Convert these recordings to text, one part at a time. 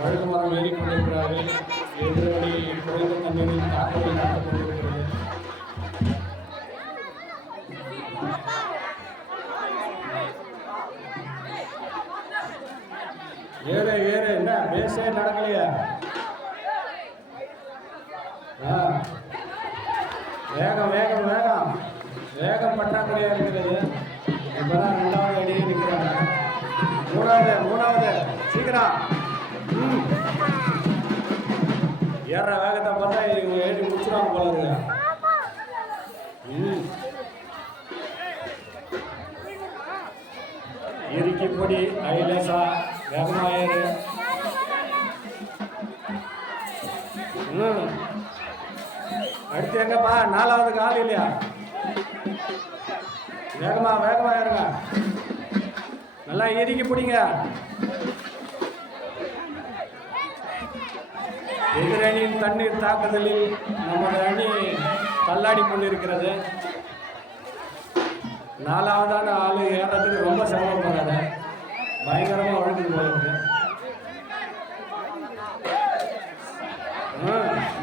வழுக்குமரம் ஏறிக்கொண்டிருக்கிறார்கள். எதிரடி குறைந்த தண்ணீரில் தாக்குதல் நடந்து கொண்டிருக்கிறது. ஏறு ஏறு, என்ன பேசே நடக்கலையா? வேகம் வேகம் வேகம் வேகம் பற்றாக்குறையா இருக்கிறது. இப்பதான் 2வது அடியே நிற்கிறாங்க. 3வது சீக்கிரம். ஏற வேகத்தை பார்த்தா இவங்க ஏறி முடிச்சுடாம போல இருக்கு. இறுக்கி பொடி ஐலேசா வேகமாயிரு. அடுத்து எங்கப்பா? 4வது கால் இல்லையா? வேகமா வேகமா இருங்க. நல்லா இறுக்கி பிடிங்க. எதிரணியின் தண்ணீர் தாக்குதலில் நமது அணி தள்ளாடி கொண்டிருக்கிறது. 4வதான ஆளு ஏறதுக்கு ரொம்ப சிரமப்படுறாங்க. பயங்கரமா வழுக்குது போல இருக்கு.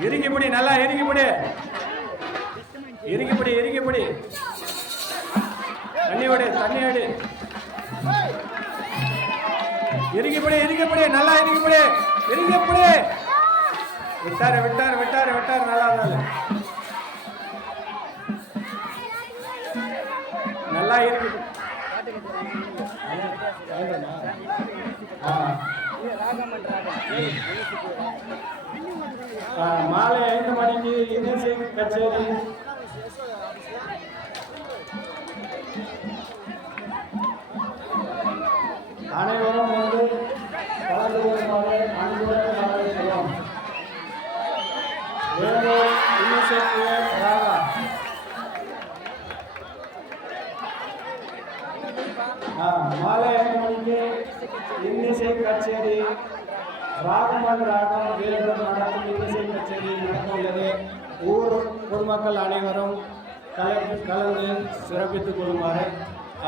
இறுக்கிப்படி, நல்லா இறுக்கிப்படி, இறுக்கிப்படி, இறுக்கிப்படி. தண்ணி விடு, தண்ணி அடி. இறுக்கிப்படி, இறுக்கிப்படி, நல்லா இறுக்கிப்படி, இறுக்கிப்படி. விட்டாரு விட்டாரு விட்டாரு விட்டாரு. நல்லா இருந்தாலும் நல்லா இருக்கு. மாலை 5 மணிக்கு இன்னிசை கச்சேரி. அனைவரும் வந்து கலந்து கொள்ளுமாறு அன்புடன் அழைக்கிறோம். இன்னிசை ராகா. மாலை 5 மணிக்கு இன்னிசை கச்சேரி. ராகமன் ராகம் வேலுடன் நடக்கும் இன்னிசை கச்சேரி நடக்க உள்ளது. ஊர் பொதுமக்கள் அனைவரும் கலந்து சிறப்பித்துக் கொள்ளுமாறு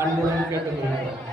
அன்புடன் கேட்டுக்கொள்கிறோம்.